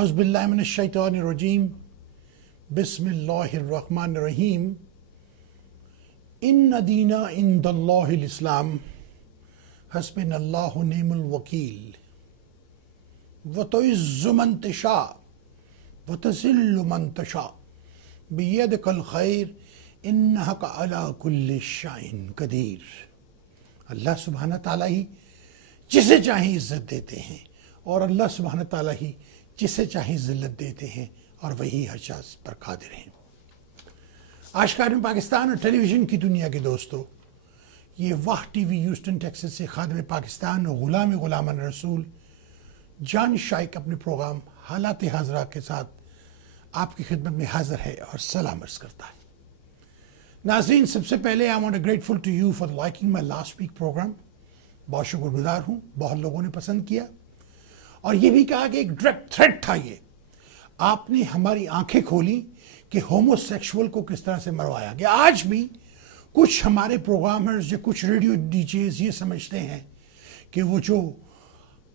اعوذ باللہ من الشیطان الرجیم بسم اللہ الرحمن الرحیم ان دین عند اللہ الاسلام حسبنا اللہ نعم الوکیل وتعز من تشاء وتذل من تشاء بیدک الخیر انک علی کل شیء قدیر۔ اللہ سبحانہ تعالیٰ ہی جسے چاہیں عزت دیتے ہیں اور اللہ سبحانہ تعالیٰ ہی جسے چاہیں ذلت دیتے ہیں اور وہی ہر چیز پر قادر ہیں۔ آشکارِ پاکستان اور ٹیلی ویژن کی دنیا کے دوستو، یہ واہ ٹی وی ہیوسٹن ٹیکساس سے خادم پاکستان اور غلامان رسول جان شائق اپنے پروگرام حالات حاضرہ کے ساتھ آپ کی خدمت میں حاضر ہے اور سلام عرض کرتا ہے۔ ناظرین، سب سے پہلے I want to grateful to you for liking my last week program۔ بہت شکر گزار ہوں، بہت لوگوں نے پسند کیا اور یہ بھی کہا کہ ایک ڈائریکٹ تھریٹ تھا یہ۔ آپ نے ہماری آنکھیں کھولی کہ ہومو سیکشول کو کس طرح سے مروایا گیا۔ آج بھی کچھ ہمارے پروگرامرز یا کچھ ریڈیو ڈی جیز یہ سمجھتے ہیں کہ وہ جو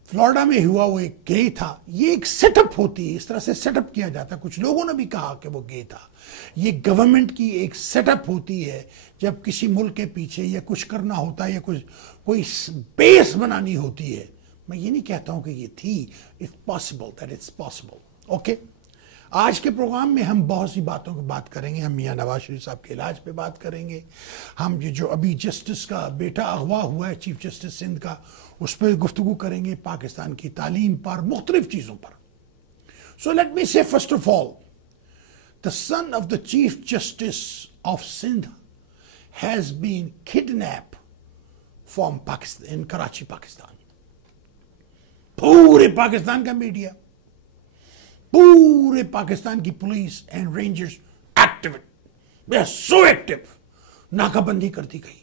فلوریڈا میں ہوا وہ ایک گے تھا، یہ ایک سیٹ اپ ہوتی ہے، اس طرح سے سیٹ اپ کیا جاتا ہے۔ کچھ لوگوں نے بھی کہا کہ وہ گے تھا۔ یہ گورنمنٹ کی ایک سیٹ اپ ہوتی ہے جب کسی ملک کے پیچھے یا کچھ کرنا ہوتا ہے یا کوئی بیس بنانی ہوتی ہے۔ میں یہ نہیں کہتا ہوں کہ یہ تھی، it's possible that it's possible۔ Okay, آج کے پروگرام میں ہم بہت سی باتوں کی بات کریں گے۔ ہم میاں نواز شریف صاحب کے علاج پہ بات کریں گے، ہم یہ جو ابھی جسٹس کا بیٹا اغوا ہوا ہے چیف جسٹس سندھ کا، اس پہ گفتگو کریں گے، پاکستان کی تعلیم پر، مختلف چیزوں پر۔ So let me say first of all, the son of the Chief Justice of Sindh has been kidnapped from Pakistan, in Karachi, Pakistan۔ پورے پاکستان کا میڈیا، پورے پاکستان کی police and rangers active, they are so active۔ ناکہ بندی کر دی گئی،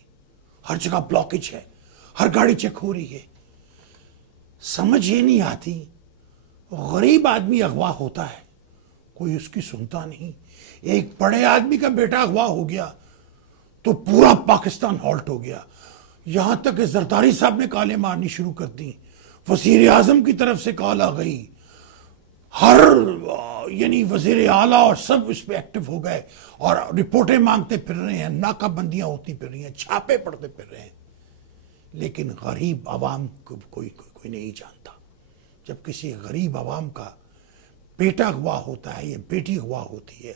ہر جگہ blockage ہے، ہر گاڑی چیک ہو رہی ہے۔ سمجھ یہ نہیں آتی، غریب آدمی اغوا ہوتا ہے، کوئی اس کی سنتا نہیں۔ ایک بڑے آدمی کا بیٹا اغوا ہو گیا تو پورا پاکستان ہالٹ ہو گیا، یہاں تک کہ زرداری صاحب نے کالیں مارنی شروع کر دی، وزیر اعظم کی طرف سے کال آ گئی، یعنی وزیر اعلیٰ اور سب اس پہ ایکٹیو ہو گئے اور رپورٹیں مانگتے پھر رہے ہیں، ناکہ بندیاں ہوتی پھر رہی ہیں، چھاپے پڑتے پھر رہے ہیں، لیکن غریب عوام کو کوئی نہیں جانتا۔ جب کسی غریب عوام کا بیٹا اغوا ہوتا ہے یا بیٹی اغوا ہوتی ہے،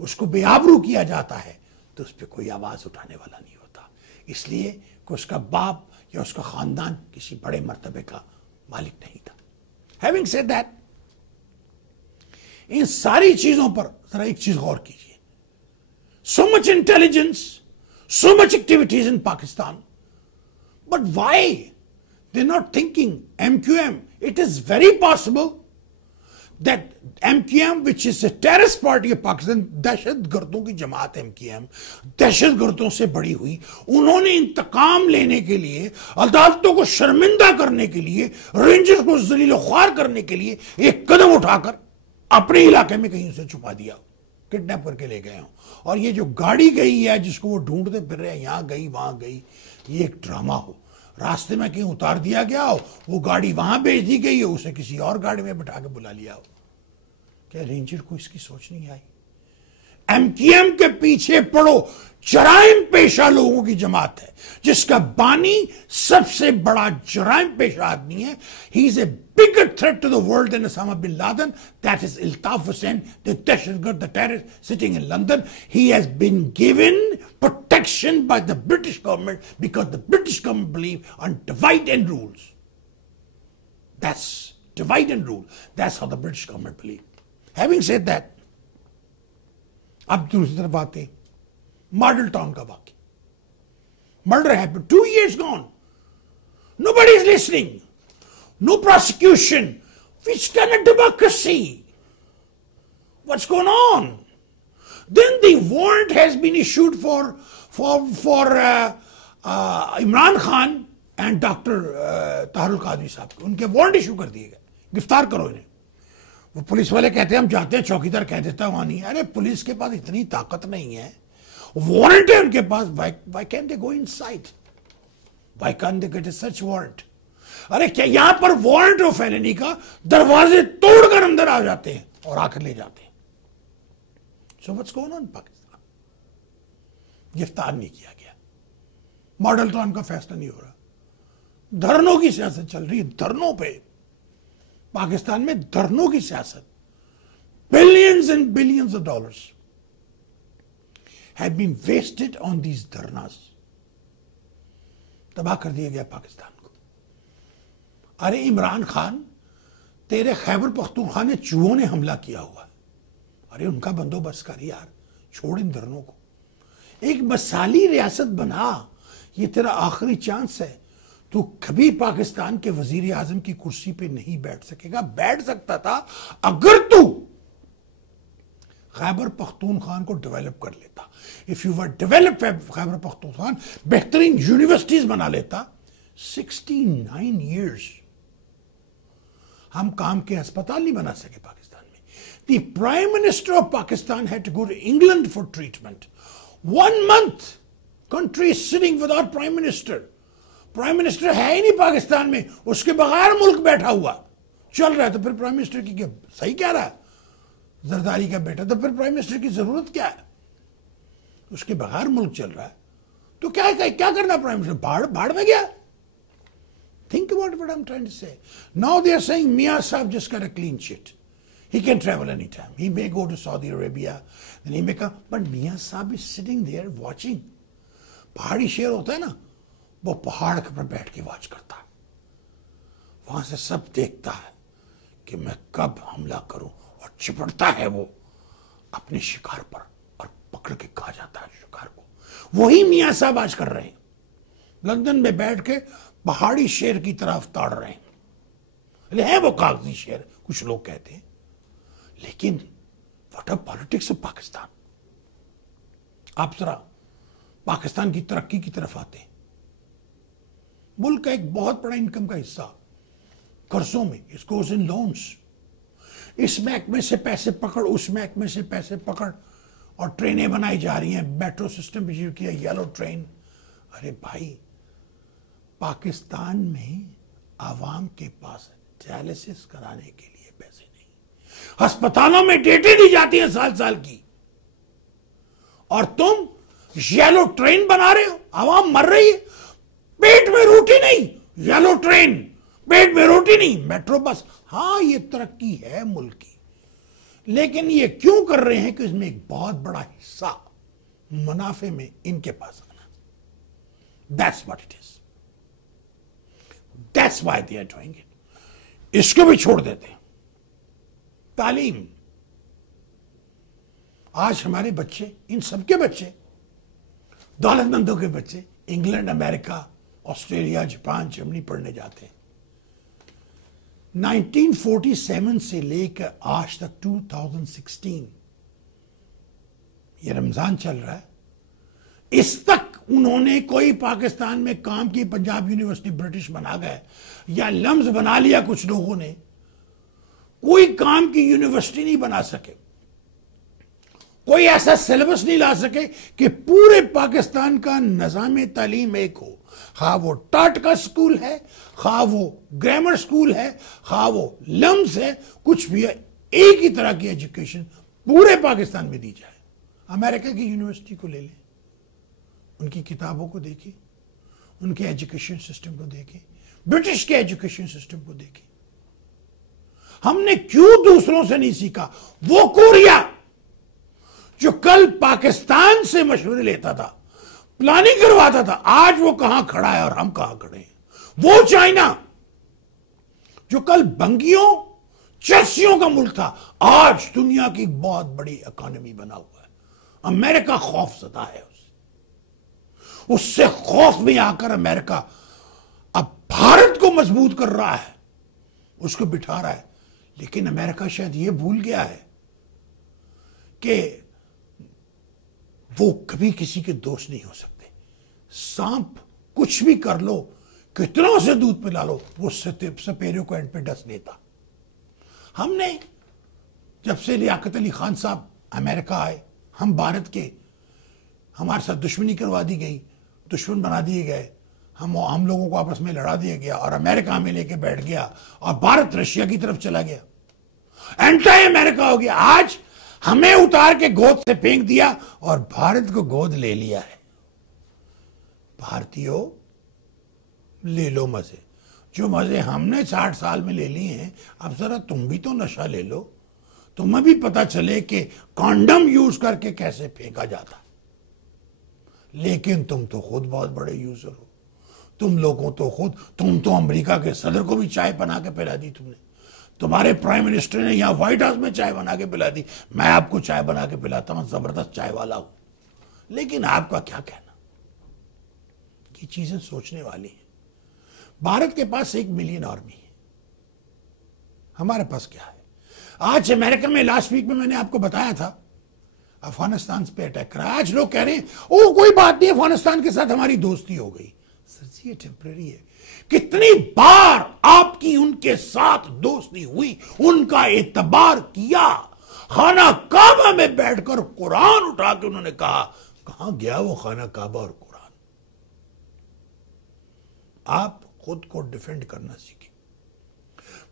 اس کو بے آبرو کیا جاتا ہے تو اس پہ کوئی آواز اٹھانے والا نہیں ہوتا، اس لیے کہ اس کا باپ یا اس کا خاندان کسی بڑے مرتبے کا مالک نہیں تھا۔ Having said that، ان ساری چیزوں پر ذرا ایک چیز غور کیجیے۔ So much intelligence, so much activities in Pakistan, but why they're not thinking MQM? It is very possible that MQM, which is a terrorist party of Pakistan، دہشت گردوں کی جماعت MQM، دہشت گردوں سے بڑی ہوئی، انہوں نے انتقام لینے کے لیے، عدالتوں کو شرمندہ کرنے کے لیے، رینجرز کو ذلیل و خوار کرنے کے لیے ایک قدم اٹھا کر اپنے علاقے میں کہیں اسے چھپا دیا، کڈنیپ کر کے لے گئے ہوں۔ اور یہ جو گاڑی گئی ہے جس کو وہ ڈھونڈتے پھر رہے ہیں، یہاں گئی وہاں گئی، یہ ایک ڈرامہ ہو، راستے میں کہیں اتار دیا گیا ہو، وہ گاڑی وہاں بھیج دی گئی ہو، اسے کسی اور گاڑی میں بٹھا کے بلا لیا ہو۔ کیا رینجر کو اس کی سوچ نہیں آئی؟ MQM کے پیچھے پڑو، جرائم پیشہ لوگوں کی جماعت ہے جس کا بانی سب سے بڑا جرائم پیشہ آدمی ہے۔ He is a bigger threat to the world than Osama bin Laden. That is Iltaf Hussain, the dahshatgard, the terrorist sitting in London. He has been given protection by the British government because the British government believe on divide and rules. That's divide and rule. That's how the British government believe. Having said that، اب دوسری طرف آتے ہیں model town کا واقعہ۔ Murder happened, 2 years gone. Nobody is listening. No prosecution. Which kind of democracy? What's going on? Then the warrant has been issued for Imran Khan and Dr. Tahir al-Qadri صاحب، ان کے warrant issue کر دیے گئے، گرفتار کرو انہیں۔ وہ police والے کہتے ہیں ہم جاتے ہیں، چوکیدار کہہ دیتا وہاں نہیں۔ ارے پولیس کے پاس اتنی طاقت نہیں ہے، وارنٹ ہے ان کے پاس، why can't they go inside? Why can't they get a search warrant? ارے کیا یہاں پر وارنٹ آف فیلنی کا دروازے توڑ کر اندر آ جاتے ہیں اور آ کر لے جاتے ہیں. So what's going on Pakistan? گرفتار نہیں کیا گیا، ماڈل ٹاؤن کا فیصلہ نہیں ہو رہا، دھرنوں کی سیاست چل رہی ہے. دھرنوں پہ پاکستان میں دھرنوں کی سیاست، billions and billions of dollars have been wasted on these dharnas. تباہ کر دیا گیا پاکستان کو. ارے عمران خان، تیرے خیبر پختونخوا نے چوہوں نے حملہ کیا ہوا، ارے ان کا بندوبست کر یار، چھوڑ ان دھرنوں کو، ایک مثالی ریاست بنا. یہ تیرا آخری چانس ہے. تو کبھی پاکستان کے وزیر اعظم کی کرسی پہ نہیں بیٹھ سکے گا. بیٹھ سکتا تھا اگر تو خیبر پختونخوا کو ڈیولپ کر لیتا. If you were develop Khyber Pakhtunkhwa, بہترین یونیورسٹیز بنا لیتا. 69 ایئرز ہم کام کے ہسپتال نہیں بنا سکے پاکستان میں. The prime minister of Pakistan had to go to England for treatment. 1 month country is sitting without prime minister. Prime minister ہے ہی نہیں پاکستان میں، اس کے بغیر ملک بیٹھا ہوا چل رہا ہے. تو پھر پرائم منسٹر کی صحیح کہہ رہا ہے زرداری کا بیٹا، تو پھر پرائم منسٹر کی ضرورت کیا ہے؟ اس کے بغیر ملک چل رہا ہے تو کیا کرنا پرائم منسٹر؟ بھاڑ میں گیا. Think about what I'm trying to say. Now they are saying Mia Saab just got a clean sheet. He can travel anytime. He may go to Saudi Arabia. Then he may come. But Mia Saab is sitting there watching. پہاڑی شیر ہوتا ہے نا، وہ پہاڑ پر بیٹھ کے watch کرتا ہے. وہاں سے سب دیکھتا ہے کہ میں کب حملہ کروں، اور چپڑتا ہے وہ اپنے شکار پر اور پکڑ کے کھا جاتا ہے شکار کو. وہی میاں صاحب آج کر رہے ہیں. لندن میں بیٹھ کے پہاڑی شیر کی طرف تاڑ رہے ہیں. ہے وہ کاغذی شیر کچھ لوگ کہتے ہیں، لیکن what are politics of Pakistan. آپ ذرا پاکستان کی ترقی کی طرف آتے ہیں. ملک کا ایک بہت بڑا انکم کا حصہ قرضوں میں، اس گوز ان لونز. اس محکمے سے پیسے پکڑ، اس محکمے سے پیسے پکڑ، اور ٹرینیں بنائی جا رہی ہیں. میٹرو سسٹم بھی شروع کیا، یلو ٹرین. ارے بھائی، پاکستان میں عوام کے پاس ڈیالسس کرانے کے لیے پیسے نہیں. ہسپتالوں میں ڈیٹیں دی جاتی ہیں سال کی، اور تم یلو ٹرین بنا رہے ہو. عوام مر رہی ہے، پیٹ میں روٹی نہیں. یلو ٹرین، پیٹ میں روٹی نہیں. Metro bus. ہاں یہ ترقی ہے ملک کی، لیکن یہ کیوں کر رہے ہیں کہ اس میں ایک بہت بڑا حصہ منافع میں ان کے پاس آنا. That's what it is. That's why they are doing it. اس کو بھی چھوڑ دیتے ہیں. تعلیم. آج ہمارے بچے، ان سب کے بچے، دولت مندوں کے بچے انگلینڈ، امریکہ، آسٹریلیا، جاپان، جرمنی پڑھنے جاتے ہیں. 1947 سے لے کر آج تک 2016 یہ رمضان چل رہا ہے، اس تک انہوں نے کوئی پاکستان میں کام کی. پنجاب یونیورسٹی برٹش بنا گئے یا لمز بنا لیا کچھ لوگوں نے، کوئی کام کی یونیورسٹی نہیں بنا سکے. کوئی ایسا سیلیبس نہیں لا سکے کہ پورے پاکستان کا نظام تعلیم ایک ہو. خواہ وہ ٹاٹ کا سکول ہے، خواہ وہ گرامر سکول ہے، خواہ وہ لمز ہے، کچھ بھی ہے، ایک ہی طرح کی ایجوکیشن پورے پاکستان میں دی جائے. امریکہ کی یونیورسٹی کو لے لیں، ان کی کتابوں کو دیکھیں، ان کے ایجوکیشن سسٹم کو دیکھیں، برٹش کے ایجوکیشن سسٹم کو دیکھیں. ہم نے کیوں دوسروں سے نہیں سیکھا؟ وہ کوریا جو کل پاکستان سے مشورے لیتا تھا، پلاننگ کرواتا تھا، آج وہ کہاں کھڑا ہے اور ہم کہاں کھڑے ہیں. وہ چائنا جو کل بنگیوں چرسیوں کا ملک تھا، آج دنیا کی بہت بڑی اکانومی بنا ہوا ہے. امریکہ خوف زدہ ہے. اس سے خوف میں آ کر امریکہ اب بھارت کو مضبوط کر رہا ہے، اس کو بٹھا رہا ہے. لیکن امریکہ شاید یہ بھول گیا ہے کہ وہ کبھی کسی کے دوست نہیں ہو سکتے. سانپ کچھ بھی کر لو، کتنوں سے دودھ پلا لو، وہ سپیروں کو اینڈ پہ ڈس لیتا. ہم نے جب سے لیاقت علی خان صاحب امریکہ آئے، ہم بھارت کے، ہمارے ساتھ دشمنی کروا دی گئی، دشمن بنا دیے گئے. ہم لوگوں کو آپس میں لڑا دیا گیا اور امریکہ میں لے کے بیٹھ گیا اور بھارت رشیا کی طرف چلا گیا، اینٹی امریکہ ہو گیا. آج ہمیں اتار کے گود سے پھینک دیا اور بھارت کو گود لے لیا ہے. بھارتیوں لے لو مزے، جو مزے ہم نے 60 سال میں لے لیے ہیں، اب ذرا تم بھی تو نشہ لے لو، تمہیں بھی پتا چلے کہ کانڈم یوز کر کے کیسے پھینکا جاتا. لیکن تم تو خود بہت بڑے یوزر ہو. تم تو امریکہ کے صدر کو بھی چائے بنا کے پلا دی. تم نے، تمہارے پرائم منسٹر نے یہاں وائٹ ہاؤس میں چائے بنا کے پلا دی. میں آپ کو چائے بنا کے پلاتا ہوں، زبردست چائے والا ہوں. لیکن آپ کا کیا کہنا؟ یہ چیزیں سوچنے والی ہیں. بھارت کے پاس 1 ملین آرمی ہے، ہمارے پاس کیا ہے؟ آج امریکہ میں لاسٹ ویک میں میں نے آپ کو بتایا تھا افغانستان پہ اٹیک کرا. آج لوگ کہہ رہے ہیں او کوئی بات نہیں، افغانستان کے ساتھ ہماری دوستی ہو گئی. سر جی یہ ٹیمپریری ہے. کتنی بار آپ کی ان کے ساتھ دوستی ہوئی، ان کا اعتبار کیا. خانہ کعبہ میں بیٹھ کر قرآن اٹھا کے انہوں نے کہا. کہاں گیا وہ خانہ کعبہ اور قرآن؟ آپ خود کو ڈیفینڈ کرنا سیکھیں.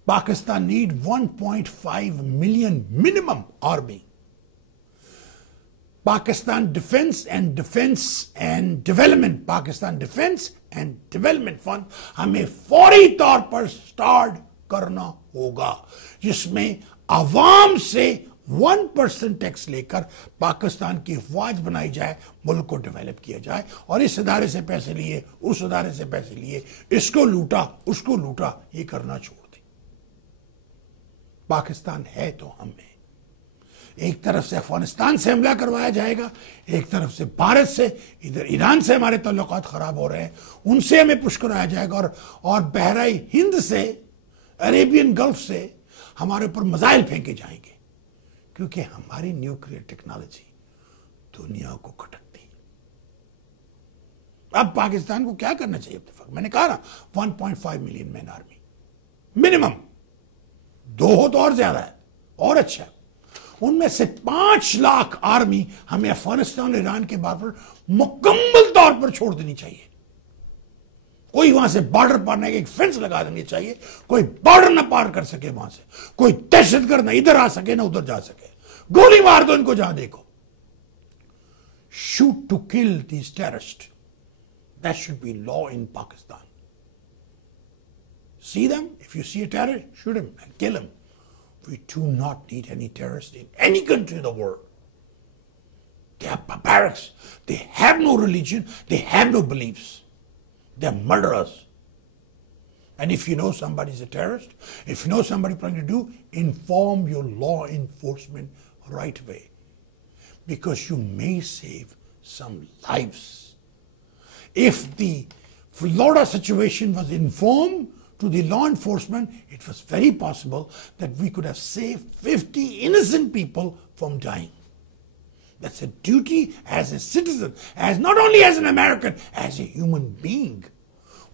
Pakistan need 1.5 million minimum army. Pakistan defence and development fund ہمیں فوری طور پر سٹارٹ کرنا ہوگا، جس میں عوام سے 1% ٹیکس لے کر پاکستان کی افواج بنائی جائے، ملک کو ڈیولپ کیا جائے. اور اس ادارے سے پیسے لیے، اس ادارے سے پیسے لیے، اس کو لوٹا، اس کو لوٹا، یہ کرنا چھوڑ دیں. پاکستان ہے تو ہم ہیں. ایک طرف سے افغانستان سے حملہ کروایا جائے گا، ایک طرف سے بھارت سے، ادھر ایران سے ہمارے تعلقات خراب ہو رہے ہیں، ان سے ہمیں پش کرایا جائے گا، اور بحرۂ ہند سے، عربین گلف سے ہمارے اوپر میزائل پھینکے جائیں گے، کیونکہ ہماری نیوکلیئر ٹیکنالوجی دنیا کو کھٹکتی ہے. اب پاکستان کو کیا کرنا چاہیے؟ اتفاق میں نے کہا نا 1.5 ملین مین آرمی منیمم. 2 ہو تو اور زیادہ ہے اور اچھا ہے. ان میں سے 5 لاکھ آرمی ہمیں افغانستان اور ایران کے بارڈر پر مکمل طور پر چھوڑ دینی چاہیے. کوئی وہاں سے بارڈر پار نہ، ایک فینس لگا دینی چاہیے، کوئی بارڈر نہ پار کر سکے وہاں سے، کوئی دہشت گرد نہ ادھر آ سکے نہ ادھر جا سکے. گولی مار دو ان کو جہاں دیکھو. shoot to kill these terrorists. That should be law in Pakistan. See them, if you see a terrorist, shoot him and kill him. We do not need any terrorists in any country in the world. They are barbarics. They have no religion. They have no beliefs. They are murderers. And if you know somebody is a terrorist, if you know somebody planning to do, inform your law enforcement right away. Because you may save some lives. If the Florida situation was informed to the law enforcement, it was very possible that we could have saved 50 innocent people from dying. That's a duty as a citizen, as not only as an American, as a human being.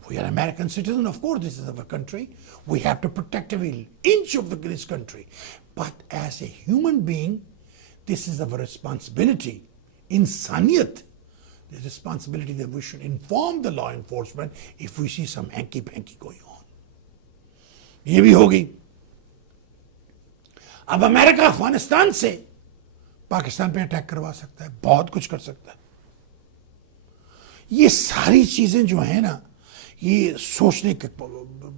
We are American citizens, of course, this is our country. We have to protect every inch of this country. But as a human being, this is our responsibility. Insaniyat, the responsibility that we should inform the law enforcement if we see some hanky-panky going on. یہ بھی ہوگی. اب امریکہ افغانستان سے پاکستان پہ attack کروا سکتا ہے، بہت کچھ کر سکتا ہے. یہ ساری چیزیں جو ہیں نا، یہ سوچنے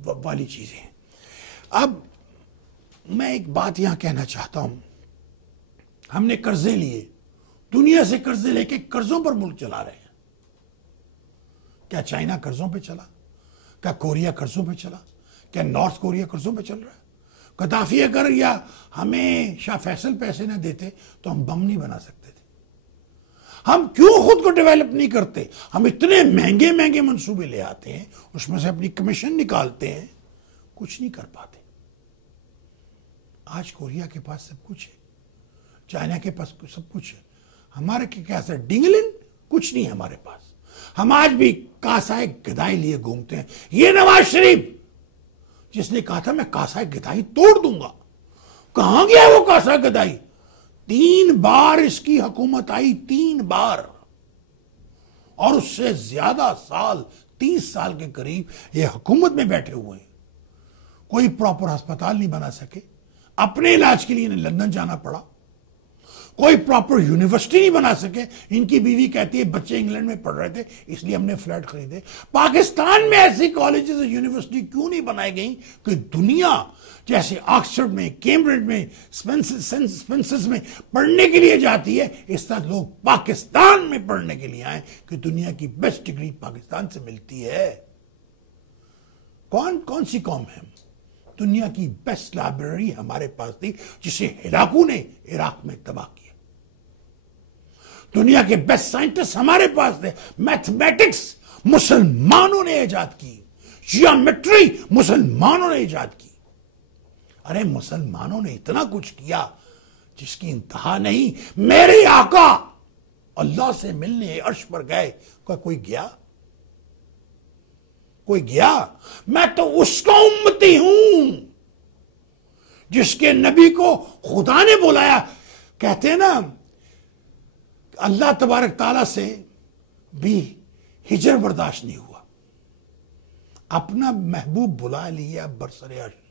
والی چیزیں ہیں. اب میں ایک بات یہاں کہنا چاہتا ہوں. ہم نے قرضے لیے، دنیا سے قرضے لے کے قرضوں پر ملک چلا رہے ہیں. کیا چائنا قرضوں پہ چلا؟ کیا کوریا قرضوں پہ چلا؟ کیا نارتھ کوریا قرضوں پہ چل رہا ہے؟ قذافی اگر یا ہمیں شاہ فیصل پیسے نہ دیتے تو ہم بم نہیں بنا سکتے تھے. ہم کیوں خود کو ڈیولپ نہیں کرتے؟ ہم اتنے مہنگے مہنگے منصوبے لے آتے ہیں، اس میں سے اپنی کمیشن نکالتے ہیں، کچھ نہیں کر پاتے. آج کوریا کے پاس سب کچھ ہے، چائنا کے پاس سب کچھ ہے. ہمارے کیا سر ڈنگلن کچھ نہیں ہے ہمارے پاس. ہم آج بھی کاسائے گدائی لیے گھومتے ہیں. یہ نواز شریف جس نے کہا تھا میں کاسائے گدائی توڑ دوں گا، کہاں گیا وہ کاسائے گدائی؟ 3 بار اس کی حکومت آئی، 3 بار، اور اس سے زیادہ سال 30 سال کے قریب یہ حکومت میں بیٹھے ہوئے ہیں، کوئی پراپر ہسپتال نہیں بنا سکے، اپنے علاج کے لیے انہیں لندن جانا پڑا، کوئی پراپر یونیورسٹی نہیں بنا سکے۔ ان کی بیوی کہتی ہے بچے انگلینڈ میں پڑھ رہے تھے اس لیے ہم نے فلیٹ خریدے۔ پاکستان میں ایسی کالجز اور یونیورسٹی کیوں نہیں بنائی گئیں کہ دنیا جیسے آکسفورڈ میں، کیمبرج میں، سپنسرز میں پڑھنے کے لیے جاتی ہے، اس طرح لوگ پاکستان میں پڑھنے کے لیے آئیں کہ دنیا کی بیسٹ ڈگری پاکستان سے ملتی ہے۔ کون سی قوم ہے؟ دنیا کی بیسٹ لائبریری ہمارے پاس تھی جسے ہلاکو نے عراق میں تباہ کیا۔ دنیا کے بیسٹ سائنٹسٹ ہمارے پاس تھے، میتھمیٹکس مسلمانوں نے ایجاد کی، جیومیٹری مسلمانوں نے ایجاد کی۔ ارے مسلمانوں نے اتنا کچھ کیا جس کی انتہا نہیں۔ میرے آقا اللہ سے ملنے عرش پر گئے، کوئی گیا؟ کوئی گیا؟ میں تو اس کا امتی ہوں جس کے نبی کو خدا نے بلایا۔ کہتے ہیں نا اللہ تبارک تعالیٰ سے بھی ہجر برداشت نہیں ہوا، اپنا محبوب بلا لیا برسر عرش،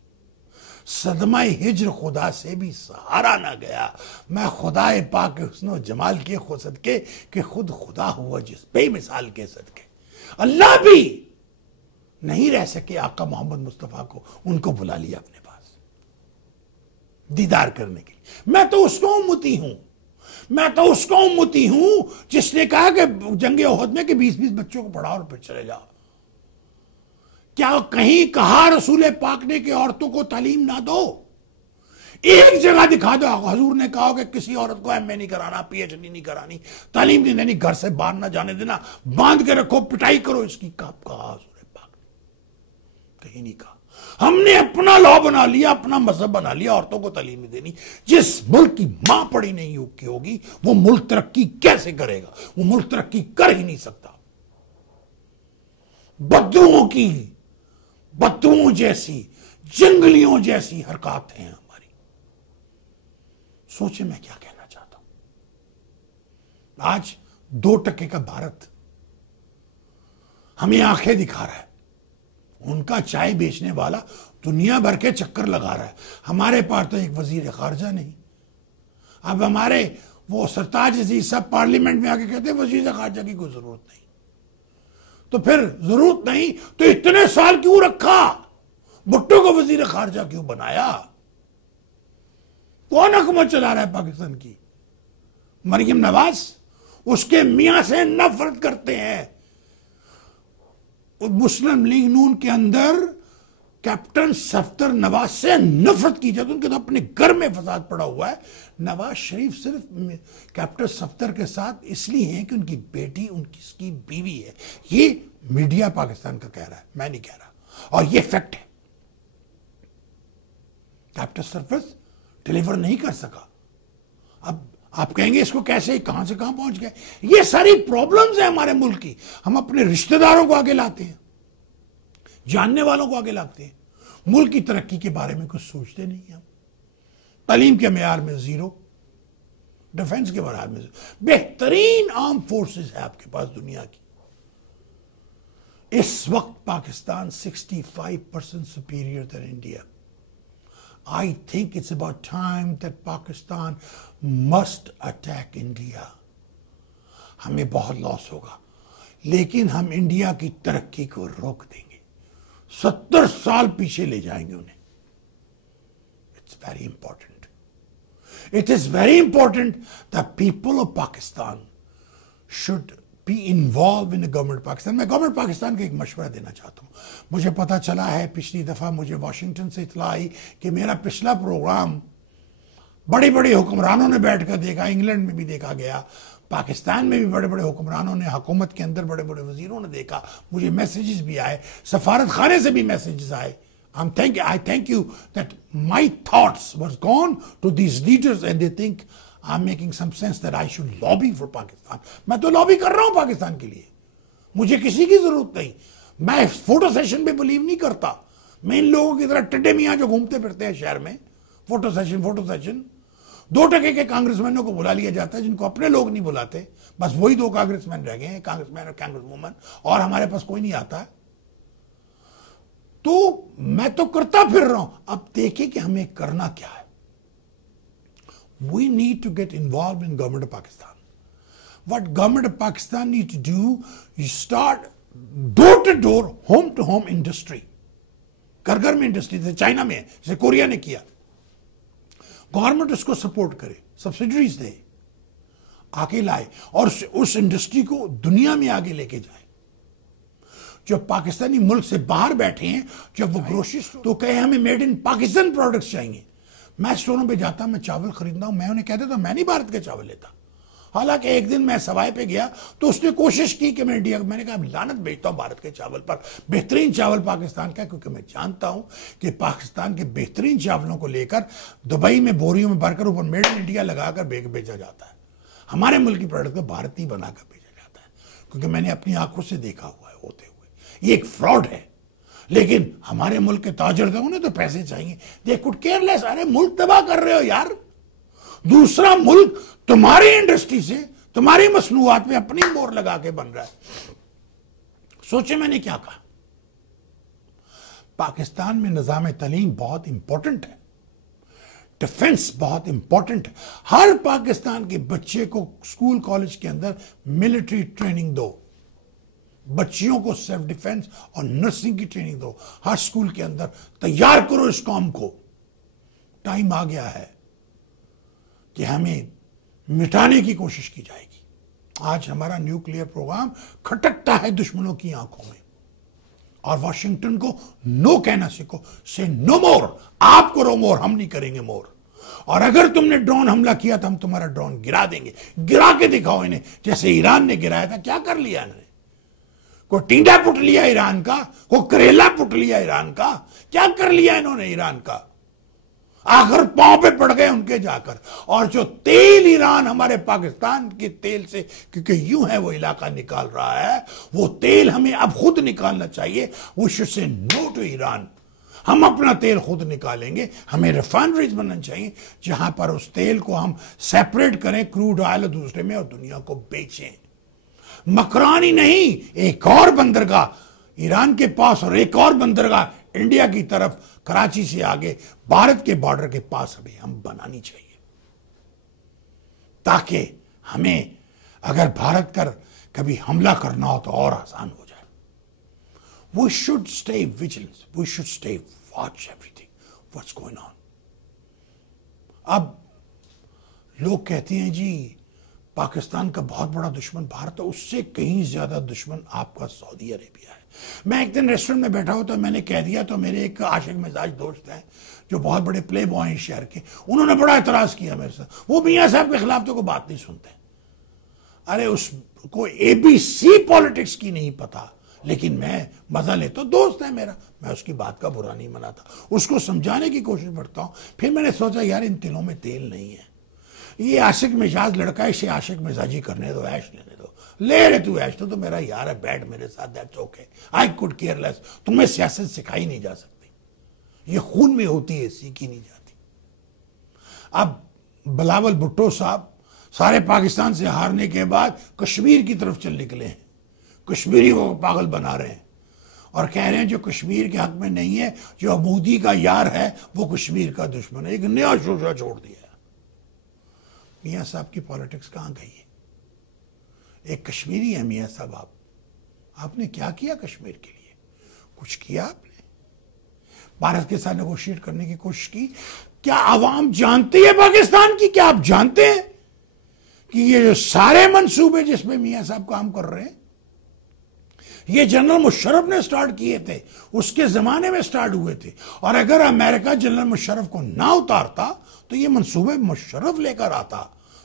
صدمہ ہجر خدا سے بھی سہارا نہ گیا۔ میں خدا پاک حسن و جمال کے صدقے کہ خود خدا ہوا جس بے مثال کے صدقے اللہ بھی نہیں رہ سکے آقا محمد مصطفیٰ کو، ان کو بلا لیا اپنے پاس دیدار کرنے کے لیے۔ میں تو اس کو امتی ہوں، میں تو اس کو امتی ہوں جس نے کہا کہ جنگ احد میں کہ 20 بچوں کو پڑھاؤ اور پھر چلے جاؤ۔ کیا کہیں کہا رسول پاک نے کہ عورتوں کو تعلیم نہ دو؟ ایک جگہ دکھا دو حضور نے کہا کہ کسی عورت کو ایم اے نہیں کرانا، پی ایچ ڈی نہیں کرانی، تعلیم نہیں دینی، گھر سے باہر نہ جانے دینا، باندھ کے رکھو، پٹائی کرو اس کی۔ کب کہا حضور پاک نے؟ کہیں نہیں کہا۔ ہم نے اپنا لا بنا لیا، اپنا مذہب بنا لیا، عورتوں کو تعلیم نہیں دینی۔ جس ملک کی ماں پڑھی نہیں ہوگی وہ ملک ترقی کیسے کرے گا؟ وہ ملک ترقی کر ہی نہیں سکتا۔ بدوؤں جیسی، جنگلیوں جیسی حرکات ہیں ہماری۔ سوچیں میں کیا کہنا چاہتا ہوں۔ آج 2% کا بھارت ہمیں آنکھیں دکھا رہا ہے، ان کا چائے بیچنے والا دنیا بھر کے چکر لگا رہا ہے۔ ہمارے پاس تو ایک وزیر خارجہ نہیں۔ اب ہمارے وہ سرتاج عزیز صاحب پارلیمنٹ میں آ کے کہتے ہیں وزیر خارجہ کی کوئی ضرورت نہیں۔ تو پھر ضرورت نہیں تو اتنے سال کیوں رکھا؟ بھٹو کو وزیر خارجہ کیوں بنایا؟ کون حکومت چلا رہا ہے پاکستان کی؟ مریم نواز اس کے میاں سے نفرت کرتے ہیں۔ مسلم لیگ نون کے اندر کیپٹن صفدر نواز سے نفرت کی جاتی ہے، ان کے تو اپنے گھر میں فساد پڑا ہوا ہے۔ نواز شریف صرف کیپٹن صفدر کے ساتھ اس لیے ہیں کہ ان کی بیٹی ان کی بیوی ہے۔ یہ میڈیا پاکستان کا کہہ رہا ہے، میں نہیں کہہ رہا، اور یہ فیکٹ ہے۔ کیپٹن صفدر ڈیلیور نہیں کر سکا۔ اب آپ کہیں گے اس کو کیسے، کہاں سے کہاں پہنچ گئے؟ یہ ساری پرابلمز ہیں ہمارے ملک کی۔ ہم اپنے رشتہ داروں کو آگے لاتے ہیں، جاننے والوں کو آگے لاتے ہیں، ملک کی ترقی کے بارے میں کچھ سوچتے نہیں ہیں۔ ہم تعلیم کے معیار میں زیرو، ڈیفنس کے معیار میں زیرو۔ بہترین آرم فورسز ہے آپ کے پاس دنیا کی۔ اس وقت Pakistan 65% superior than India. I think it's about time that Pakistan must attack India. ہمیں بہت لاس ہوگا لیکن ہم انڈیا کی ترقی کو روک دیں گے، 70 سال پیچھے لے جائیں گے انہیں۔ It's very important. It is very important that people of Pakistan should be involved in the government Pakistan. میں گورنمنٹ پاکستان کا ایک مشورہ دینا چاہتا ہوں۔ مجھے پتا چلا ہے پچھلی دفعہ مجھے واشنگٹن سے اطلاع آئی کہ میرا پچھلا پروگرام بڑے بڑے حکمرانوں نے بیٹھ کر دیکھا، انگلینڈ میں بھی دیکھا گیا، پاکستان میں بھی بڑے بڑے حکمرانوں نے، حکومت کے اندر بڑے بڑے وزیروں نے دیکھا، مجھے میسیجز بھی آئے، سفارت خانے سے بھی میسیجز آئے۔ I thank you that my thoughts was gone to these leaders and they think I'm making some sense that I should lobby for Pakistan. میں تو لابی کر رہا ہوں پاکستان کے لیے، مجھے کسی کی ضرورت نہیں۔ میں فوٹو سیشن پہ بلیو نہیں کرتا۔ میں ان لوگوں کی طرح ٹڈے میاں جو گھومتے پھرتے ہیں شہر میں، فوٹو سیشن 2% کے کانگریس مینوں کو بلا لیا جاتا ہے جن کو اپنے لوگ نہیں بلاتے۔ بس وہی 2 کانگریس مین رہ گئے ہیں، کانگریس مین اور کانگریس وومن، اور ہمارے پاس کوئی نہیں آتا. تو میں تو کرتا پھر رہا ہوں. اب دیکھیں کہ ہمیں کرنا کیا ہے. We need to get involved in government of Pakistan. What government of Pakistan need to do, you start door to door, home to home industry. گھر گھر میں انڈسٹری، جیسے چائنا میں ہے، جیسے کوریا نے کیا. گورنمنٹ اس کو سپورٹ کرے، سبسڈریز دے، آگے لائے، اور اس انڈسٹری کو دنیا میں آگے لے کے جائے. جو پاکستانی ملک سے باہر بیٹھے ہیں، جب وہ گروسری تو کہے ہمیں میڈ ان پاکستان پروڈکٹس چاہیے. میں اسٹوروں پہ جاتا ہوں، میں چاول خریدنا ہوں، میں انہیں کہہ دیتا ہوں میں نہیں بھارت کا چاول لیتا. حالانکہ ایک دن میں سوائے پہ گیا تو اس نے کوشش کی کہ میں انڈیا، میں نے کہا لعنت بھیجتا ہوں بھارت کے چاول پر. بہترین چاول پاکستان کا، کیونکہ میں جانتا ہوں کہ پاکستان کے بہترین چاولوں کو لے کر دبئی میں بوریوں میں بھر کر اوپر میڈ ان انڈیا لگا کر بیچا جاتا ہے. ہمارے ملک کی پروڈکٹ کو بھارت ہی بنا کر بھیجا جاتا ہے، کیونکہ میں نے اپنی آنکھوں سے دیکھا ہوا ہے ہوتے ہوئے. یہ ایک فراڈ ہے. لیکن ہمارے ملک کے تاجر تھے، انہیں تو پیسے چاہیے. دے کوڈ کیئر لیس. ارے ملک تباہ کر رہے ہو یار. دوسرا ملک تمہاری انڈسٹری سے، تمہاری مصنوعات میں اپنی مور لگا کے بن رہا ہے. سوچے میں نے کیا کہا. پاکستان میں نظام تعلیم بہت امپورٹنٹ ہے، ڈیفنس بہت امپورٹنٹ ہے. ہر پاکستان کے بچے کو اسکول کالج کے اندر ملٹری ٹریننگ دو. بچیوں کو سیلف ڈیفنس اور نرسنگ کی ٹریننگ دو. ہر اسکول کے اندر تیار کرو اس قوم کو. ٹائم آ گیا ہے کہ ہمیں مٹانے کی کوشش کی جائے گی. آج ہمارا نیوکلیئر پروگرام کھٹکتا ہے دشمنوں کی آنکھوں میں، اور واشنگٹن کو نو کہنا سیکھو. سے نو مور. آپ کرو مور، ہم نہیں کریں گے مور. اور اگر تم نے ڈرون حملہ کیا تو ہم تمہارا ڈرون گرا دیں گے. گرا کے دکھاؤ انہیں، جیسے ایران نے گرایا تھا. کیا کر لیا انہوں نے؟ کوئی ٹینڈا پٹ لیا ایران کا، کوئی کریلا پٹ لیا ایران کا. کیا کر لیا انہوں نے ایران کا؟ آخر پاؤں پہ پڑ گئے ان کے جا کر. اور جو تیل ایران ہمارے پاکستان کے تیل سے، کیونکہ یوں ہے وہ علاقہ نکال رہا ہے، وہ تیل ہمیں اب خود نکالنا چاہیے. We should say no to Iran. ہم اپنا تیل خود نکالیں گے. ہمیں ریفائنریز بننا چاہیے جہاں پر اس تیل کو ہم سیپریٹ کریں، کروڈ آئل دوسرے میں، اور دنیا کو بیچیں. مکرانی نہیں، ایک اور بندرگاہ ایران کے پاس اور ایک اور بندرگاہ انڈیا کی طرف، کراچی سے آگے بھارت کے بارڈر کے پاس ہم بنانی چاہیے، تاکہ ہمیں اگر بھارت کر کبھی حملہ کرنا ہو تو اور آسان ہو جائے. We should stay vigilant. We should stay watch everything. What's going on? اب لوگ کہتے ہیں جی پاکستان کا بہت بڑا دشمن بھارت ہے. اس سے کہیں زیادہ دشمن آپ کا سعودی عربیہ ہے. میں ایک دن ریسٹورنٹ میں بیٹھا ہوا تو میں نے کہہ دیا، تو میرے ایک عاشق مزاج دوست ہیں جو بہت بڑے پلے بوائے ہیں شہر کے، انہوں نے بڑا اعتراض کیا میرے ساتھ. وہ میاں صاحب کے خلاف تو کوئی بات نہیں سنتے. ارے اس کو اے بی سی پالیٹکس کی نہیں پتا، لیکن میں مزہ لیتا ہوں. دوست ہے میرا، میں اس کی بات کا برا نہیں مناتا، اس کو سمجھانے کی کوشش کرتا ہوں. پھر میں نے سوچا یار ان دلوں میں تیل نہیں ہے. یہ عاشق مزاج لڑکا ہے، اسے عاشق مزاجی کرنے دو، عیش لینے دو. لے رہے تو عیش تو میرا یار ہے، بیٹھ میرے ساتھ، that's okay. I could care less. تمہیں سیاست سکھائی نہیں جا سکتی، یہ خون میں ہوتی ہے، سیکھی نہیں جاتی. اب بلاول بھٹو صاحب سارے پاکستان سے ہارنے کے بعد کشمیر کی طرف چل نکلے ہیں. کشمیری کو پاگل بنا رہے ہیں اور کہہ رہے ہیں جو کشمیر کے حق میں نہیں ہے، جو مودی کا یار ہے، وہ کشمیر کا دشمن ہے. ایک نیا شوشہ چھوڑ دیا. میاں صاحب کی پالیٹکس کہاں گئی ہے؟ ایک کشمیری ہے میاں صاحب. آپ نے کیا کیا کشمیر کے لیے؟ کچھ کیا آپ نے؟ بھارت کے ساتھ نیگوشیٹ کرنے کی کوشش کی؟ کیا عوام جانتی ہے پاکستان کی؟ کیا آپ جانتے ہیں کہ یہ جو سارے منصوبے جس میں میاں صاحب کام کر رہے ہیں، یہ جنرل مشرف نے سٹارٹ کیے تھے، اس کے زمانے میں سٹارٹ ہوئے تھے. اور اگر امریکہ جنرل مشرف کو نہ اتارتا تو یہ منصوبے مشرف لے کر آتا،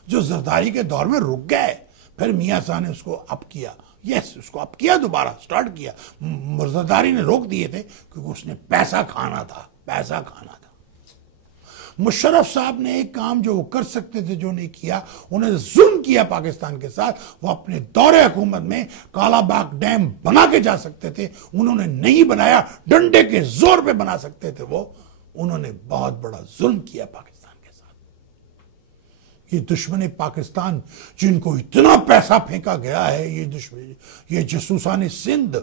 جو زرداری کے دور میں رک گئے. پھر میاں صاحب نے اس کو اپ کیا. اس کو اپ کیا، دوبارہ سٹارٹ کیا. زرداری نے روک دیے تھے کیونکہ اس نے پیسہ کھانا تھا. مشرف صاحب نے ایک کام جو وہ کر سکتے تھے جو نہیں کیا، انہیں ظلم کیا پاکستان کے ساتھ. وہ اپنے دور حکومت میں کالا باغ ڈیم بنا کے جا سکتے تھے، انہوں نے نہیں بنایا. ڈنڈے کے زور پہ بنا سکتے تھے وہ، انہوں نے بہت بڑا ظلم کیا پاکستان کے ساتھ. یہ دشمن پاکستان جن کو اتنا پیسہ پھینکا گیا ہے، یہ جاسوسان سندھ،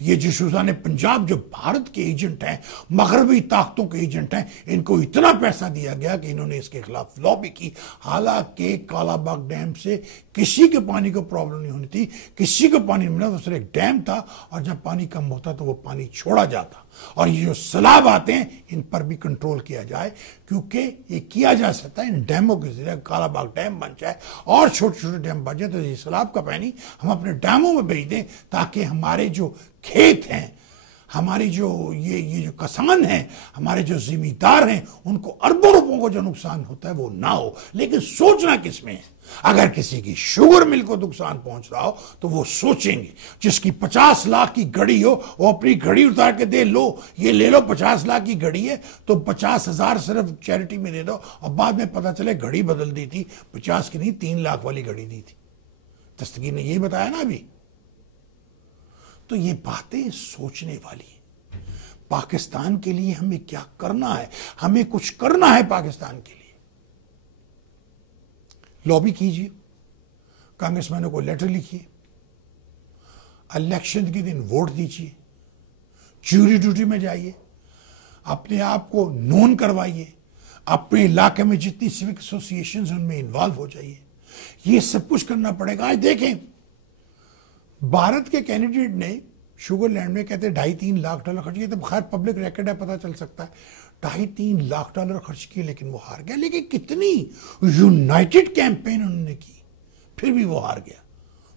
یہ جاسوسان پنجاب جو بھارت کے ایجنٹ ہیں، مغربی طاقتوں کے ایجنٹ ہیں، ان کو اتنا پیسہ دیا گیا کہ انہوں نے اس کے خلاف لابی کی، حالانکہ کالا باغ ڈیم سے کسی کے پانی کو پرابلم نہیں ہونی تھی، کسی کو پانی نہیں ملا، وہ صرف ایک ڈیم تھا، اور جب پانی کم ہوتا تو وہ پانی چھوڑا جاتا، اور یہ جو سیلاب آتے ہیں ان پر بھی کنٹرول کیا جائے، کیونکہ یہ کیا جا سکتا ہے ان ڈیموں کے ذریعے، کالا باغ ڈیم بن جائے اور چھوٹے چھوٹے ڈیم بن جائے تو یہ سیلاب کا پانی ہم اپنے ڈیموں میں بھیج دیں، تاکہ ہمارے جو کھیت ہیں، ہماری جو یہ جو کسان ہیں، ہمارے جو زمیندار ہیں، ان کو اربوں روپوں کو جو نقصان ہوتا ہے وہ نہ ہو۔ لیکن سوچنا کس میں ہے؟ اگر کسی کی شوگر مل کو نقصان پہنچ رہا ہو تو وہ سوچیں گے، جس کی 50 لاکھ کی گھڑی ہو وہ اپنی گھڑی اتار کے دے، لو یہ لے لو 50 لاکھ کی گھڑی ہے تو 50,000 صرف چیریٹی میں دے دو، اور بعد میں پتہ چلے گھڑی بدل دی تھی، 50 کی نہیں 3 لاکھ والی گھڑی دی تھی۔ دستگیر نے یہی بتایا نا ابھی۔ تو یہ باتیں سوچنے والی ہیں۔ پاکستان کے لیے ہمیں کیا کرنا ہے؟ ہمیں کچھ کرنا ہے پاکستان کے لیے۔ لابی کیجیے، کانگریس مینوں کو لیٹر لکھیے، الیکشن کے دن ووٹ دیجیے، جیوری ڈیوٹی میں جائیے، اپنے آپ کو نون کروائیے، اپنے علاقے میں جتنی سیوک ایسوسیشنز ان میں انوالو ہو جائیے۔ یہ سب کچھ کرنا پڑے گا۔ آج دیکھیں، بھارت کے کینڈیڈیٹ نے شوگر لینڈ میں کہتے ہیں $2.5-3 لاکھ خرچ کیے، تو خیر پبلک ریکارڈ ہے، پتہ چل سکتا ہے، $2.5-3 لاکھ خرچ کیے، لیکن وہ ہار گیا۔ لیکن کتنی یونائٹڈ کیمپین انہوں نے کی، پھر بھی وہ ہار گیا۔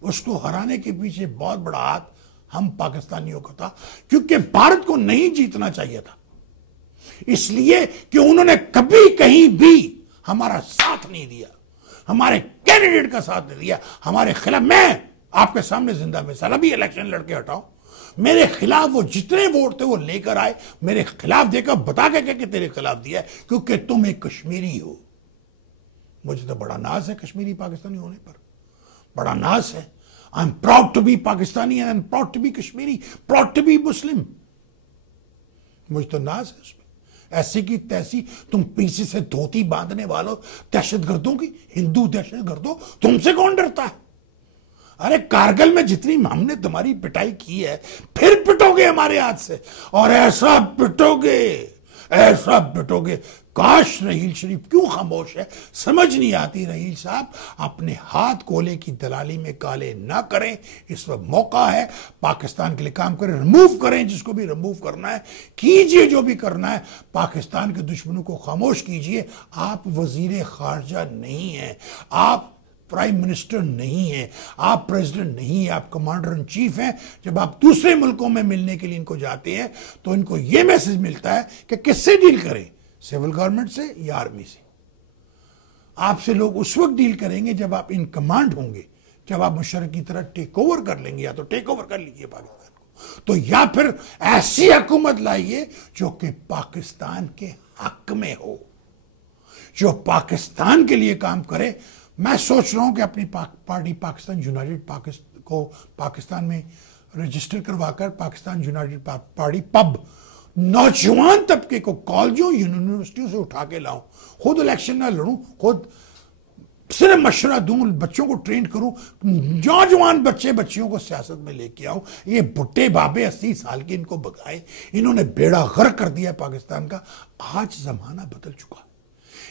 اس کو ہرانے کے پیچھے بہت بڑا ہاتھ ہم پاکستانیوں کا تھا، کیونکہ بھارت کو نہیں جیتنا چاہیے تھا، اس لیے کہ انہوں نے کبھی کہیں بھی ہمارا ساتھ نہیں دیا، ہمارے کینڈیڈیٹ کا ساتھ نہیں دیا، ہمارے خلاف۔ میں آپ کے سامنے زندہ مثال، ابھی الیکشن لڑ کے ہٹاؤ، میرے خلاف وہ جتنے ووٹ تھے وہ لے کر آئے، میرے خلاف دے کر بتا کے کہ تیرے خلاف دیا ہے، کیونکہ تم ایک کشمیری ہو۔ مجھے تو بڑا ناز ہے کشمیری پاکستانی ہونے پر، بڑا ناز ہے۔ I'm proud to be Pakistani and I'm proud to be Kashmiri, proud to be Muslim۔ مجھے تو ناز ہے اس میں۔ ایسی کی تیسی تم پیچھے سے دھوتی باندھنے والوں دہشت گردوں کی، ہندو دہشت گردوں، تم سے کون ڈرتا ہے؟ ارے کارگل میں جتنی ہم نے تمہاری پٹائی کی ہے، پھر پٹو گے ہمارے ہاتھ سے، اور ایسا پٹو گے، ایسا پٹو گے۔ کاش رحیل شریف کیوں خاموش ہے، سمجھ نہیں آتی۔ رحیل صاحب اپنے ہاتھ کولے کی دلالی میں کالے نہ کریں، اس وقت موقع ہے، پاکستان کے لیے کام کریں، ریموو کریں جس کو بھی ریموو کرنا ہے، کیجئے جو بھی کرنا ہے، پاکستان کے دشمنوں کو خاموش کیجئے۔ آپ وزیر خارجہ نہیں ہیں، آپ پرائم منسٹر نہیں ہیں، آپ پریزیڈنٹ نہیں ہیں، آپ کمانڈر ان چیف ہیں۔ جب آپ دوسرے ملکوں میں ملنے کے لیے ان کو جاتے ہیں تو ان کو یہ میسج ملتا ہے کہ کس سے ڈیل کریں، سول گورنمنٹ سے یا آرمی سے۔ آپ سے لوگ اس وقت ڈیل کریں گے جب آپ ان کمانڈ ہوں گے، جب آپ مشرق کی طرح ٹیک اوور کر لیں گے، یا تو ٹیک اوور کر لیجیے پاکستان کو، تو یا پھر ایسی حکومت لائیے جو کہ پاکستان کے حق میں ہو، جو پاکستان کے لیے کام کرے۔ میں سوچ رہا ہوں کہ اپنی پارٹی پاکستان یونائٹڈ کو پاکستان میں رجسٹر کروا کر پاکستان یونائٹڈ پارٹی پب نوجوان طبقے کو کالجوں یونیورسٹیوں سے اٹھا کے لاؤں، خود الیکشن نہ لڑوں، خود صرف مشورہ دوں، بچوں کو ٹرین کروں، نوجوان بچیوں کو سیاست میں لے کے آؤں۔ یہ بڈھے بابے 80 سال کے ان کو بگائے، انہوں نے بیڑا غرق کر دیا پاکستان کا۔ آج زمانہ بدل چکا۔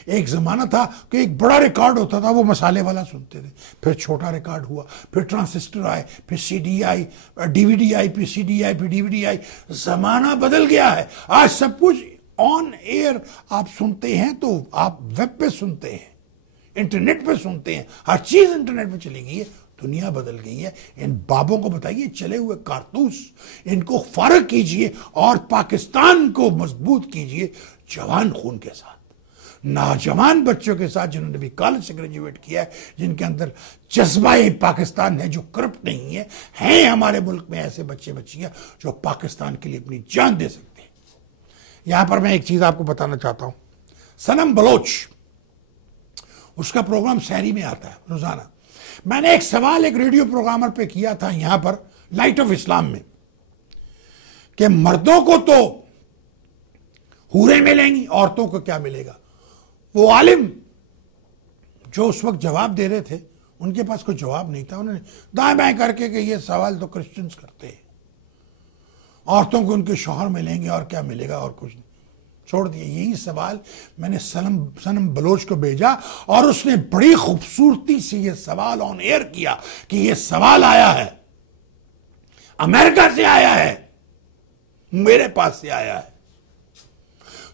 ایک زمانہ تھا کہ ایک بڑا ریکارڈ ہوتا تھا، وہ مسالے والا سنتے تھے، پھر چھوٹا ریکارڈ ہوا، پھر ٹرانسسٹر آئے، پھر سی ڈی آئی، ڈی وی ڈی آئی، پھر سی ڈی آئی، پھر ڈی وی ڈی آئی۔ زمانہ بدل گیا ہے، آج سب کچھ آن ایئر آپ سنتے ہیں، تو آپ ویب پہ سنتے ہیں، انٹرنیٹ پہ سنتے ہیں، ہر چیز انٹرنیٹ پہ چلی گئی ہے، دنیا بدل گئی ہے۔ ان بابوں کو بتائیے چلے ہوئے کارتوس ان کو فارغ کیجئے اور پاکستان کو مضبوط کیجئے جوان خون کے ساتھ، نوجوان بچوں کے ساتھ، جنہوں نے بھی کالج سے گریجویٹ کیا ہے، جن کے اندر جذبہ پاکستان ہے، جو کرپٹ نہیں ہے۔ ہیں ہمارے ملک میں ایسے بچے بچیاں جو پاکستان کے لیے اپنی جان دے سکتے ہیں۔ یہاں پر میں ایک چیز آپ کو بتانا چاہتا ہوں، صنم بلوچ، اس کا پروگرام سحری میں آتا ہے روزانہ۔ میں نے ایک سوال ایک ریڈیو پروگرامر پہ کیا تھا یہاں پر لائٹ آف اسلام میں، کہ مردوں کو تو حوریں ملیں گی، عورتوں کو کیا ملے گا؟ وہ عالم جو اس وقت جواب دے رہے تھے ان کے پاس کوئی جواب نہیں تھا. انہوں نے دائیں بائیں کر کے کہ یہ سوال تو کرسچنز کرتے ہیں, عورتوں کو ان کے شوہر ملیں گے اور کیا ملے گا اور کچھ نہیں, چھوڑ دیا. یہی سوال میں نے سنم بلوچ کو بھیجا اور اس نے بڑی خوبصورتی سے یہ سوال آن ایئر کیا کہ یہ سوال آیا ہے, امریکہ سے آیا ہے, میرے پاس سے آیا ہے.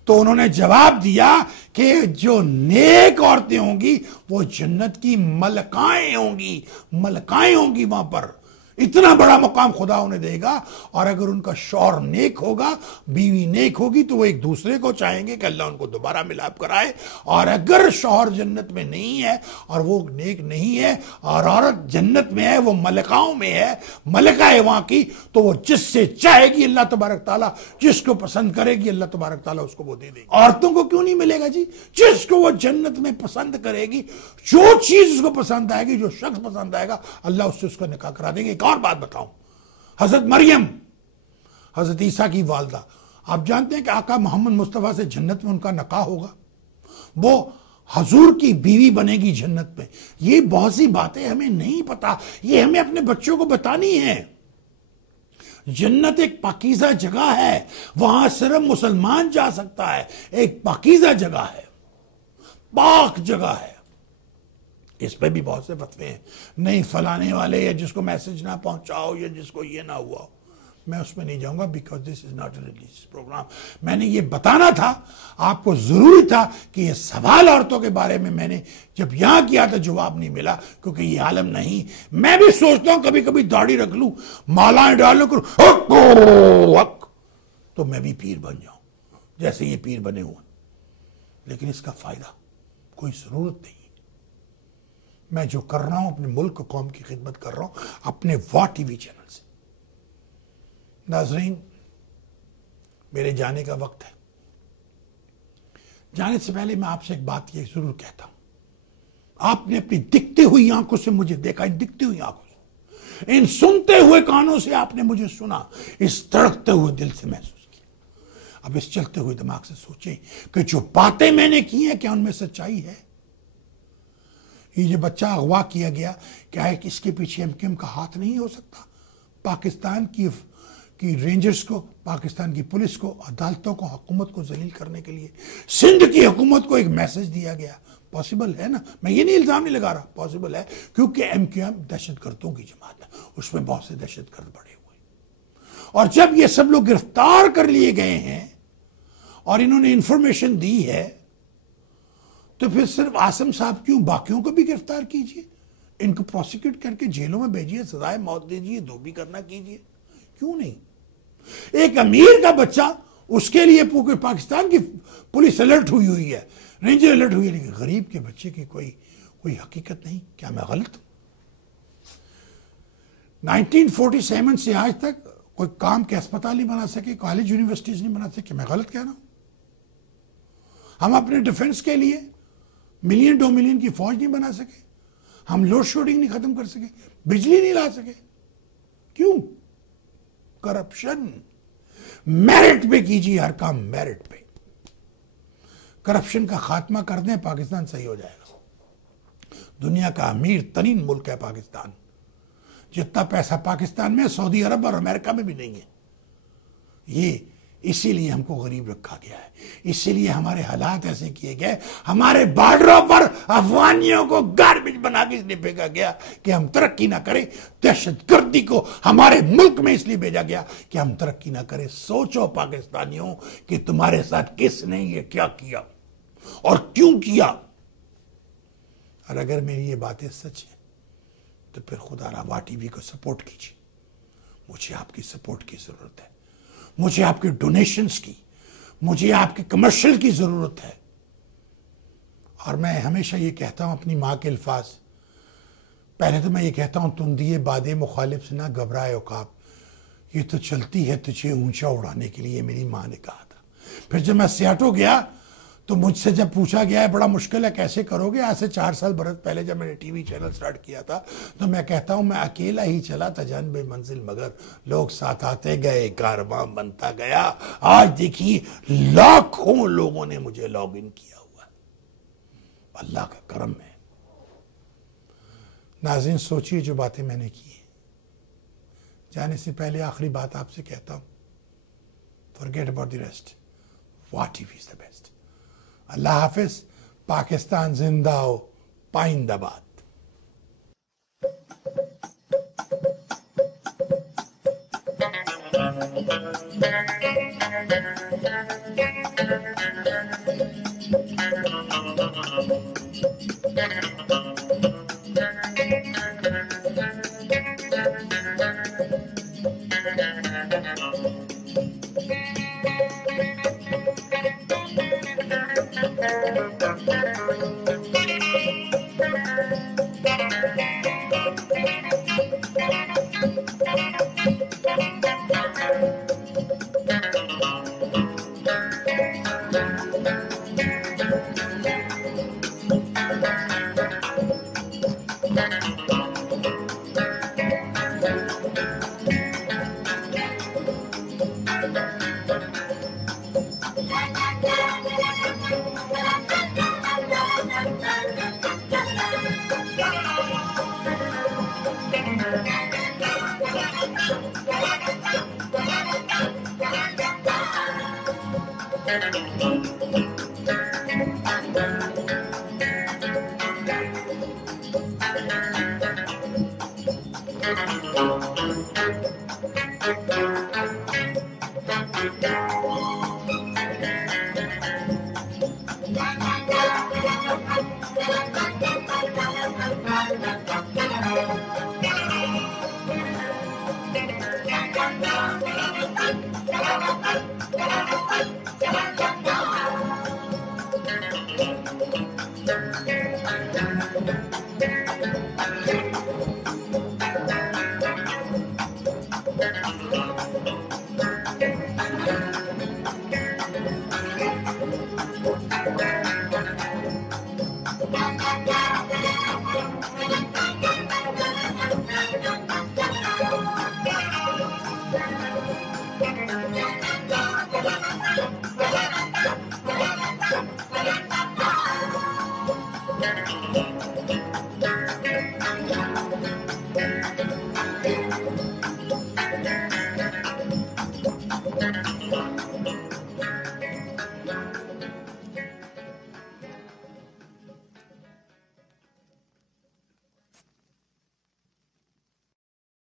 تو انہوں نے جواب دیا کہ جو نیک عورتیں ہوں گی وہ جنت کی ملکائیں ہوں گی, ملکائیں ہوں گی وہاں پر. اتنا بڑا مقام خدا انہیں دے گا. اور اگر ان کا شوہر نیک ہوگا, بیوی نیک ہوگی, تو وہ ایک دوسرے کو چاہیں گے کہ اللہ ان کو دوبارہ ملاپ کرائے. اور اگر شوہر جنت میں نہیں ہے اور وہ نیک نہیں ہے اور عورت جنت میں ہے, وہ ملکاؤں میں ہے, ملکہ ہے وہاں کی, تو وہ جس سے چاہے گی اللہ تبارک تعالیٰ, جس کو پسند کرے گی اللہ تبارک تعالیٰ اس کو وہ دے دے گی. عورتوں کو کیوں نہیں ملے گا جی؟ جس کو وہ جنت میں پسند کرے گی, جو چیز اس کو پسند آئے گی, جو شخص پسند آئے گا, اللہ اس سے اس کا نکاح کرا دے گا. اور بات بتاؤں, حضرت مریم, حضرت عیسیٰ کی والدہ, آپ جانتے ہیں کہ آقا محمد مصطفیٰ سے جنت میں ان کا نکاح ہوگا, وہ حضور کی بیوی بنے گی جنت میں. یہ بہت سی باتیں ہمیں نہیں پتا, یہ ہمیں اپنے بچوں کو بتانی ہے. جنت ایک پاکیزہ جگہ ہے, وہاں صرف مسلمان جا سکتا ہے. ایک پاکیزہ جگہ ہے, پاک جگہ ہے. اس پہ بھی بہت سے فتوے ہیں, نہیں فلانے والے, یا جس کو میسج نہ پہنچاؤ, یا جس کو یہ نہ ہوا. میں اس میں نہیں جاؤں گا, because this is not a religious program. میں نے یہ بتانا تھا, آپ کو ضروری تھا کہ یہ سوال عورتوں کے بارے میں نے جب یہاں کیا تو جواب نہیں ملا, کیونکہ یہ عالم نہیں. میں بھی سوچتا ہوں کبھی کبھی داڑھی رکھ لوں, مالائیں ڈالوں, تو میں بھی پیر بن جاؤں جیسے یہ پیر بنے ہوئے. لیکن اس کا فائدہ کوئی ضرورت نہیں. میں جو کر رہا ہوں اپنے ملک و قوم کی خدمت کر رہا ہوں اپنے واہ ٹی وی چینل سے. ناظرین, میرے جانے کا وقت ہے. جانے سے پہلے میں آپ سے ایک بات یہ ضرور کہتا ہوں, آپ نے اپنی دکھتی ہوئی آنکھوں سے مجھے دیکھا, ان دکھتی ہوئی آنکھوں سے, ان سنتے ہوئے کانوں سے آپ نے مجھے سنا, اس دھڑکتے ہوئے دل سے محسوس کیا. اب اس چلتے ہوئے دماغ سے سوچیں کہ جو باتیں میں نے کی ہیں کیا ان میں سچائی ہے؟ یہ جو بچہ اغوا کیا گیا, کیا ہے کہ اس کے پیچھے MQM کا ہاتھ نہیں ہو سکتا؟ پاکستان کی رینجرز کو, پاکستان کی پولیس کو, عدالتوں کو, حکومت کو ذلیل کرنے کے لیے سندھ کی حکومت کو ایک میسج دیا گیا. پاسبل ہے نا, میں یہ نہیں الزام نہیں لگا رہا, پاسبل ہے, کیونکہ MQM دہشت گردوں کی جماعت ہے, اس میں بہت سے دہشت گرد بڑے ہوئے. اور جب یہ سب لوگ گرفتار کر لیے گئے ہیں اور انہوں نے انفارمیشن دی ہے, تو پھر صرف عاصم صاحب کیوں, باقیوں کو بھی گرفتار کیجئے, ان کو پروسیکیوٹ کر کے جیلوں میں بھیجئے, سزائے موت دیجئے, جو بھی کرنا کیجئے, کیوں نہیں؟ ایک امیر کا بچہ, اس کے لیے پاکستان کی پولیس الرٹ ہوئی ہے, رینجر الرٹ ہوئی ہے, لیکن غریب کے بچے کی کوئی حقیقت نہیں. کیا میں غلط ہوں؟ 1947 سے آج تک کوئی کام کے اسپتال نہیں بنا سکے, کالج یونیورسٹیز نہیں بنا سکے, میں غلط کہہ رہا ہوں؟ ہم اپنے ڈیفنس کے لیے ملین 2 ملین کی فوج نہیں بنا سکے, ہم لوڈ شیڈنگ نہیں ختم کر سکے, بجلی نہیں لا سکے, کیوں؟ کرپشن. میرٹ پہ کیجیے ہر کام, میرٹ پہ. کرپشن کا خاتمہ کر دیں, پاکستان صحیح ہو جائے گا. دنیا کا امیر ترین ملک ہے پاکستان, جتنا پیسہ پاکستان میں سعودی عرب اور امریکہ میں بھی نہیں ہے. یہ اسی لیے ہم کو غریب رکھا گیا ہے, اسی لیے ہمارے حالات ایسے کیے گئے, ہمارے بارڈروں پر افغانیوں کو گاربیج بنا کے اس لیے بھیجا گیا کہ ہم ترقی نہ کریں. دہشت گردی کو ہمارے ملک میں اس لیے بھیجا گیا کہ ہم ترقی نہ کریں. سوچو پاکستانیوں کہ تمہارے ساتھ کس نے یہ کیا کیا اور کیوں کیا. اور اگر میری یہ باتیں سچ ہیں تو پھر خدا را واہ ٹی وی کو سپورٹ کیجیے. مجھے آپ کی سپورٹ کی ضرورت ہے, مجھے آپ کے ڈونیشنز کی, مجھے آپ کے کمرشل کی ضرورت ہے. اور میں ہمیشہ یہ کہتا ہوں اپنی ماں کے الفاظ, پہلے تو میں یہ کہتا ہوں تندیے بادے مخالف سے نہ گھبرائے عقاب, یہ تو چلتی ہے تجھے اونچا اڑانے کے لیے, میری ماں نے کہا تھا. پھر جب میں سیاٹو گیا تو مجھ سے جب پوچھا گیا ہے بڑا مشکل ہے کیسے کرو گے, آج سے 4 سال برس پہلے جب میں نے ٹی وی چینل سٹارٹ کیا تھا تو میں کہتا ہوں میں اکیلا ہی چلا تھا جانبے منزل, مگر لوگ ساتھ آتے گئے, کارواں بنتا گیا. آج دیکھیے لاکھوں لوگوں نے مجھے لاگ ان کیا ہوا ہے. اللہ کا کرم ہے. ناظرین سوچیے جو باتیں میں نے کی ہیں. جانے سے پہلے آخری بات آپ سے کہتا ہوں, forget about the rest. What T V is the best. اللہ حافظ. پاکستان زندہ ہو. پائندہ باد.